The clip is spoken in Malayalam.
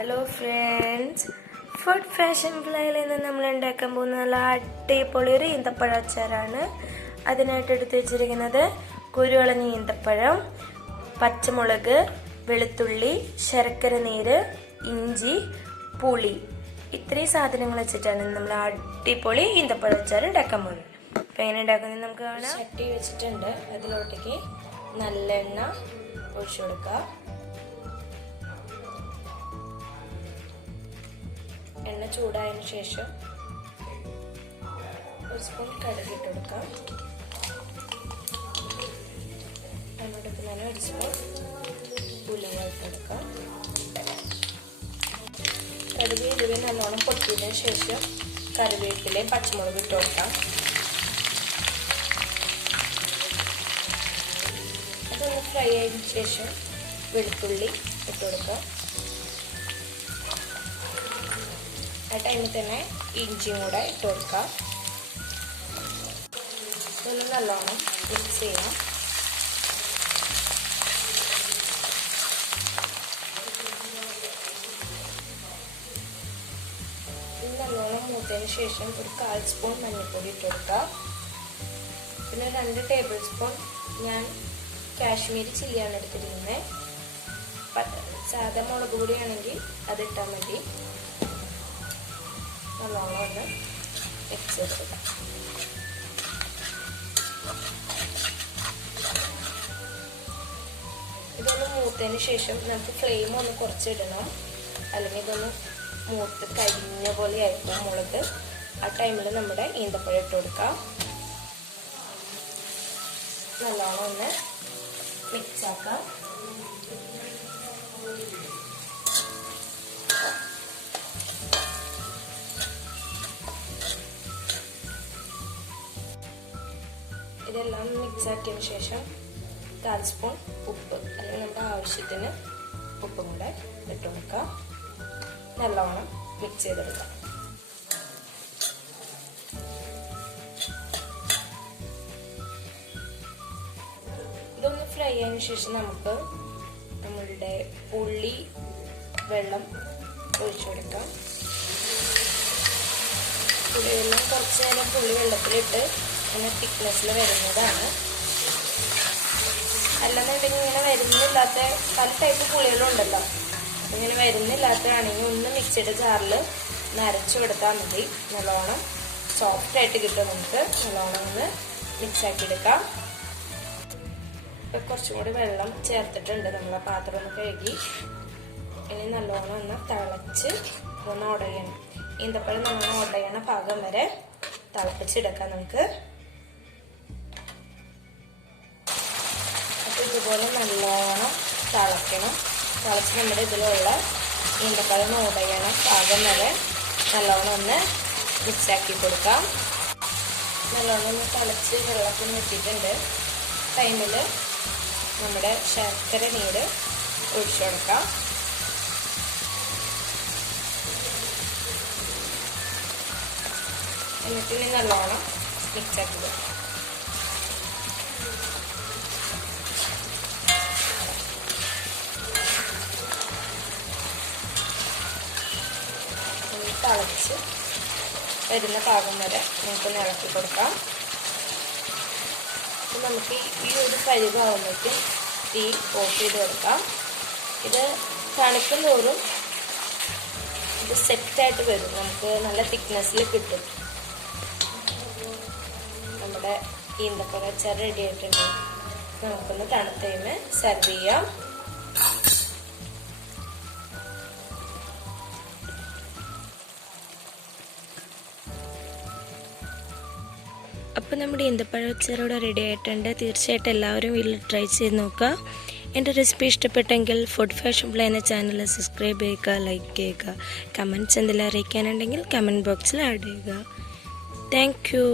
ഹലോ ഫ്രണ്ട്സ്, ഫുഡ് ഫാഷൻ ഫ്ലൈയിൽ നിന്ന് നമ്മൾ ഉണ്ടാക്കാൻ പോകുന്ന നല്ല അടിപൊളി ഒരു ഈന്തപ്പഴ അച്ചാറാണ്. അതിനായിട്ട് എടുത്ത് വെച്ചിരിക്കുന്നത് കുരുവളഞ്ഞ ഈന്തപ്പഴം, പച്ചമുളക്, വെളുത്തുള്ളി, ശർക്കര നീര്, ഇഞ്ചി, പുളി. ഇത്രയും സാധനങ്ങൾ വെച്ചിട്ടാണ് നമ്മൾ അടിപൊളി ഈന്തപ്പഴ അച്ചാർ ഉണ്ടാക്കാൻ പോകുന്നത്. അപ്പം എങ്ങനെ ഉണ്ടാക്കുന്നത് നമുക്ക് കാണാം. ചട്ടി വെച്ചിട്ടുണ്ട്, അതിലോട്ടേക്ക് നല്ലെണ്ണ ഒഴിച്ചു കൊടുക്കുക. എണ്ണ ചൂടായതിനു ശേഷം ഒരു സ്പൂൺ കടുക് ഇട്ട് കൊടുക്കാം. അതിനോടൊപ്പം തന്നെ ഒരു സ്പൂൺ ഉലുവ ഇട്ട് കൊടുക്കാം. കടുക് ഉലുവ നല്ലോണം പൊട്ടിയതിനു ശേഷം കറിവേപ്പിലയും പച്ചമുളക് ഇട്ട് കൊടുക്കാം. അതൊന്ന് ഫ്രൈ ആയതിനു ശേഷം വെളുത്തുള്ളി ഇട്ട് കൊടുക്കാം. ആ ടൈമിൽ തന്നെ ഇഞ്ചിയും കൂടെ ഇട്ട് കൊടുക്കാം. ഇതൊന്ന് നല്ലോണം മിക്സ് ചെയ്യാം. ഇത് നല്ലോണം മൂത്തതിന് ശേഷം ഒരു 1/4 സ്പൂൺ മഞ്ഞൾപ്പൊടി ഇട്ട് കൊടുക്കാം. പിന്നെ 2 ടേബിൾ സ്പൂൺ ഞാൻ കാശ്മീരി ചില്ലിയാണ് എടുത്തിരിക്കുന്നത്. സാധാ മുളക് പൊടിയാണെങ്കിൽ അതിട്ടാൽ മതി. നല്ലോണം ഒന്ന് മിക്സ് ചെയ്തെടുക്കാം. ഇതൊന്ന് മൂത്തതിന് ശേഷം നമുക്ക് ഫ്ലെയിം ഒന്ന് കുറച്ചിടണം, അല്ലെങ്കിൽ ഇതൊന്ന് മൂത്ത് കരിഞ്ഞ പോലെ ആയിരിക്കും മുളക്. ആ ടൈമിൽ നമ്മുടെ ഈന്തപ്പഴം ഇട്ട് കൊടുക്കാം. നല്ലോണം ഒന്ന് മിക്സ് ആക്കാം. ഇതെല്ലാം മിക്സ് ആക്കിയതിന് ശേഷം 1/4 സ്പൂൺ ഉപ്പ്, അല്ലെങ്കിൽ നമ്മുടെ ആവശ്യത്തിന് ഉപ്പും കൂടെ ഇട്ട് കൊടുക്കാം. നല്ലോണം മിക്സ് ചെയ്തെടുക്കാം. ഇതൊന്ന് ഫ്രൈ ആയതിനു ശേഷം നമുക്ക് നമ്മളുടെ പുളി വെള്ളം ഒഴിച്ചു കൊടുക്കാം. പുളി വെള്ളം കുറച്ച് നേരം പുളി വെള്ളത്തിലിട്ട് ഇങ്ങനെ തിക്നെസ്സിൽ വരുന്നതാണ്. അല്ലെന്നുണ്ടെങ്കിൽ ഇങ്ങനെ വരുന്നില്ലാത്ത പല ടൈപ്പ് പുളികളുണ്ടല്ലോ, ഇങ്ങനെ വരുന്നില്ലാത്തതാണെങ്കിൽ ഒന്ന് മിക്സിയുടെ ജാറിൽ നരച്ചു കൊടുത്താൽ മതി. നല്ലോണം സോഫ്റ്റ് ആയിട്ട് കിട്ടും. നമുക്ക് നല്ലോണം ഒന്ന് മിക്സ് ആക്കി എടുക്കാം. ഇപ്പം കുറച്ചും കൂടി വെള്ളം ചേർത്തിട്ടുണ്ട്. നമ്മളെ പാത്രം ഒന്ന് കഴുകി ഇനി നല്ലോണം ഒന്ന് തിളച്ച് ഒന്ന് ഉടയണം. ഈന്തപ്പഴം നല്ലോണം ഉടയണ പാകം വരെ തിളപ്പിച്ചെടുക്കാം നമുക്ക്. ഇതുപോലെ നല്ലോണം തിളയ്ക്കണം. തിളച്ച് നമ്മുടെ ഇതിലുള്ള ഈന്തപ്പഴം ഉടയണം പാകം വരെ നല്ലോണം ഒന്ന് മിക്സാക്കി കൊടുക്കാം. നല്ലോണം ഒന്ന് തിളച്ച് വെള്ളത്തിൽ വെച്ചിട്ടുണ്ട്. ടൈമിൽ നമ്മുടെ ശർക്കര നീര് ഒഴിച്ചു കൊടുക്കാം. എന്നിട്ട് ഇനി നല്ലോണം മിക്സാക്കി കൊടുക്കാം. തിളച്ച് വരുന്ന പാകം വരെ നമുക്കൊന്ന് ഇളക്കി കൊടുക്കാം. അപ്പം നമുക്ക് ഈ ഒരു പരിവാകുമ്പോഴേക്കും തീ ഓഫ് ചെയ്ത് കൊടുക്കാം. ഇത് തണുക്കും തോറും ഇത് സെറ്റായിട്ട് വരും. നമുക്ക് നല്ല തിക്നെസ്സിൽ കിട്ടും. നമ്മുടെ ഈന്തപ്പഴ അച്ചാർ റെഡി ആയിട്ടുണ്ട്. നമുക്കൊന്ന് തണുത്ത കഴിയുമ്പോൾ സെർവ് ചെയ്യാം. അപ്പോൾ നമ്മുടെ ഈന്തപ്പഴ അച്ചാറോടെ റെഡി ആയിട്ടുണ്ട്. തീർച്ചയായിട്ടും എല്ലാവരും വീട്ടിൽ ട്രൈ ചെയ്ത് നോക്കുക. എൻ്റെ റെസിപ്പി ഇഷ്ടപ്പെട്ടെങ്കിൽ ഫുഡ് ഫാഷൻ ഫ്ലൈ എന്ന ചാനൽ സബ്സ്ക്രൈബ് ചെയ്യുക, ലൈക്ക് ചെയ്യുക. കമൻറ്റ്സ് എന്തെങ്കിലും അറിയിക്കാനുണ്ടെങ്കിൽ കമൻറ്റ് ബോക്സിൽ ആഡ് ചെയ്യുക. Thank you.